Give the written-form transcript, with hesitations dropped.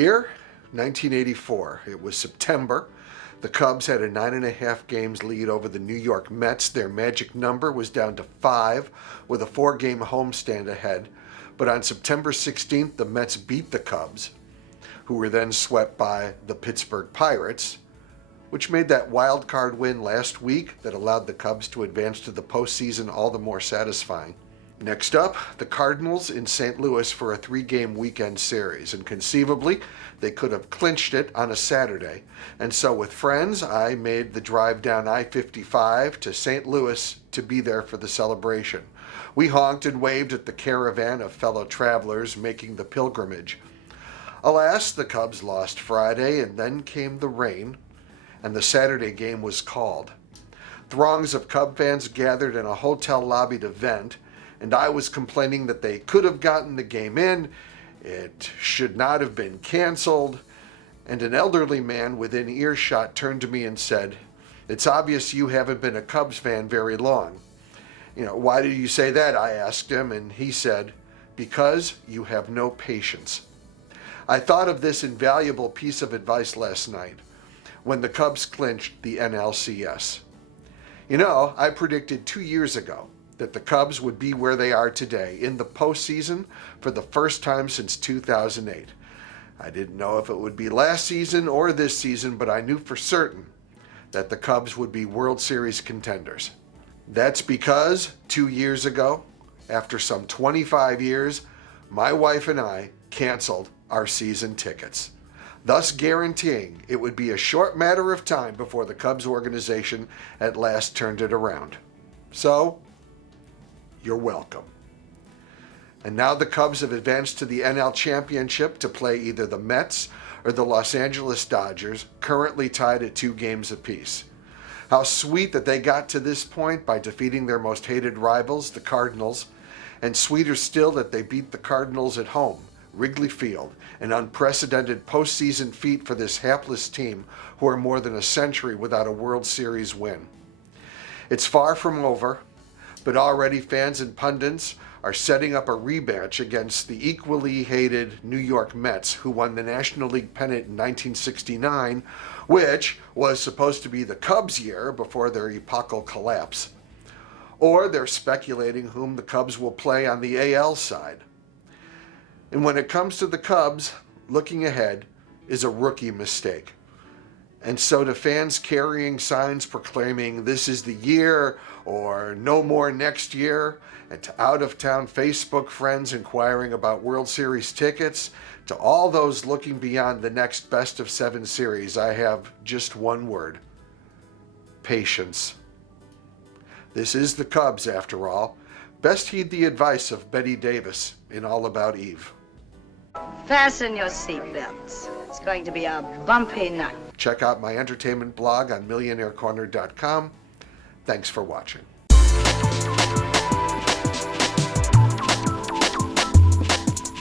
Year? 1984. It was September. The Cubs had a 9.5 games lead over the New York Mets. Their magic number was down to 5 with a 4-game homestand ahead. But on September 16th, the Mets beat the Cubs, who were then swept by the Pittsburgh Pirates, which made that wild card win last week that allowed the Cubs to advance to the postseason all the more satisfying. Next up, the Cardinals in St. Louis for a 3-game weekend series, and conceivably, they could have clinched it on a Saturday. And so with friends, I made the drive down I-55 to St. Louis to be there for the celebration. We honked and waved at the caravan of fellow travelers making the pilgrimage. Alas, the Cubs lost Friday, and then came the rain, and the Saturday game was called. Throngs of Cub fans gathered in a hotel lobby to vent, and I was complaining that they could have gotten the game in, it should not have been canceled, and an elderly man within earshot turned to me and said, "It's obvious you haven't been a Cubs fan very long." Why do you say that? I asked him, and he said, "Because you have no patience." I thought of this invaluable piece of advice last night when the Cubs clinched the NLCS. I predicted 2 years ago that the Cubs would be where they are today in the postseason for the first time since 2008. I didn't know if it would be last season or this season, but I knew for certain that the Cubs would be World Series contenders. That's because 2 years ago, after some 25 years, my wife and I canceled our season tickets, thus guaranteeing it would be a short matter of time before the Cubs organization at last turned it around. So, you're welcome. And now the Cubs have advanced to the NL Championship to play either the Mets or the Los Angeles Dodgers, currently tied at 2 games apiece. How sweet that they got to this point by defeating their most hated rivals, the Cardinals, and sweeter still that they beat the Cardinals at home, Wrigley Field, an unprecedented postseason feat for this hapless team who are more than a century without a World Series win. It's far from over, but already fans and pundits are setting up a rematch against the equally hated New York Mets, who won the National League pennant in 1969, which was supposed to be the Cubs' year before their epochal collapse. Or they're speculating whom the Cubs will play on the AL side. And when it comes to the Cubs, looking ahead is a rookie mistake. And so to fans carrying signs proclaiming this is the year or no more next year, and to out-of-town Facebook friends inquiring about World Series tickets, to all those looking beyond the next best-of-7 series, I have just one word: patience. This is the Cubs, after all. Best heed the advice of Betty Davis in All About Eve. Fasten your seatbelts. It's going to be a bumpy night. Check out my entertainment blog on millionairecorner.com. Thanks for watching.